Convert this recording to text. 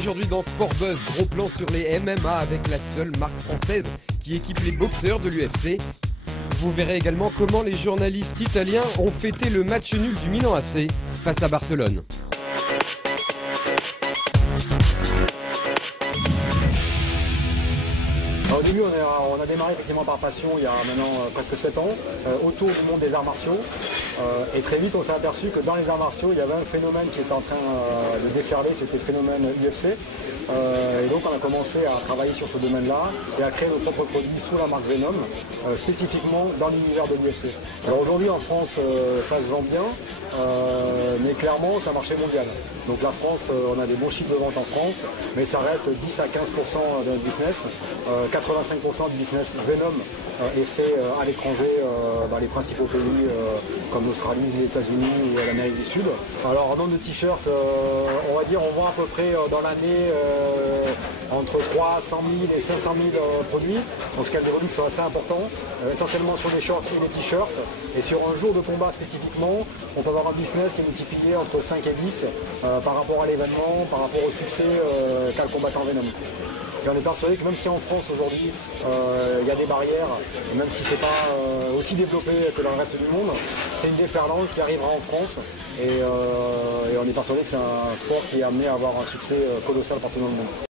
Aujourd'hui dans Sport Buzz, gros plan sur les MMA avec la seule marque française qui équipe les boxeurs de l'UFC. Vous verrez également comment les journalistes italiens ont fêté le match nul du Milan AC face à Barcelone. Au début, on a démarré effectivement par passion il y a maintenant presque 7 ans, autour du monde des arts martiaux. Et très vite, on s'est aperçu que dans les arts martiaux, il y avait un phénomène qui était en train de déferler, c'était le phénomène UFC. Et donc, on a commencé à travailler sur ce domaine-là et à créer nos propres produits sous la marque Venom, spécifiquement dans l'univers de l'UFC. Alors aujourd'hui, en France, ça se vend bien, mais clairement, c'est un marché mondial. Donc la France, on a des bons chiffres de vente en France, mais ça reste 10 à 15% de notre business. 85% du business Venom est fait à l'étranger, dans les principaux pays comme l'Australie, les États-Unis ou l'Amérique du Sud. Alors en nombre de t-shirts, on va dire on vend à peu près dans l'année entre 300 000 et 500 000 produits, donc ce qui a des volumes qui sont assez importants, essentiellement sur les shorts et les t-shirts. Et sur un jour de combat spécifiquement, on peut avoir un business qui est multiplié entre 5 et 10 par rapport à l'événement, par rapport au succès qu'a le combattant Venom. Et on est persuadé que même si en France aujourd'hui il y a des barrières, même si c'est pas aussi développé que dans le reste du monde, c'est une déferlante qui arrivera en France et on est persuadé que c'est un sport qui est amené à avoir un succès colossal partout dans le monde.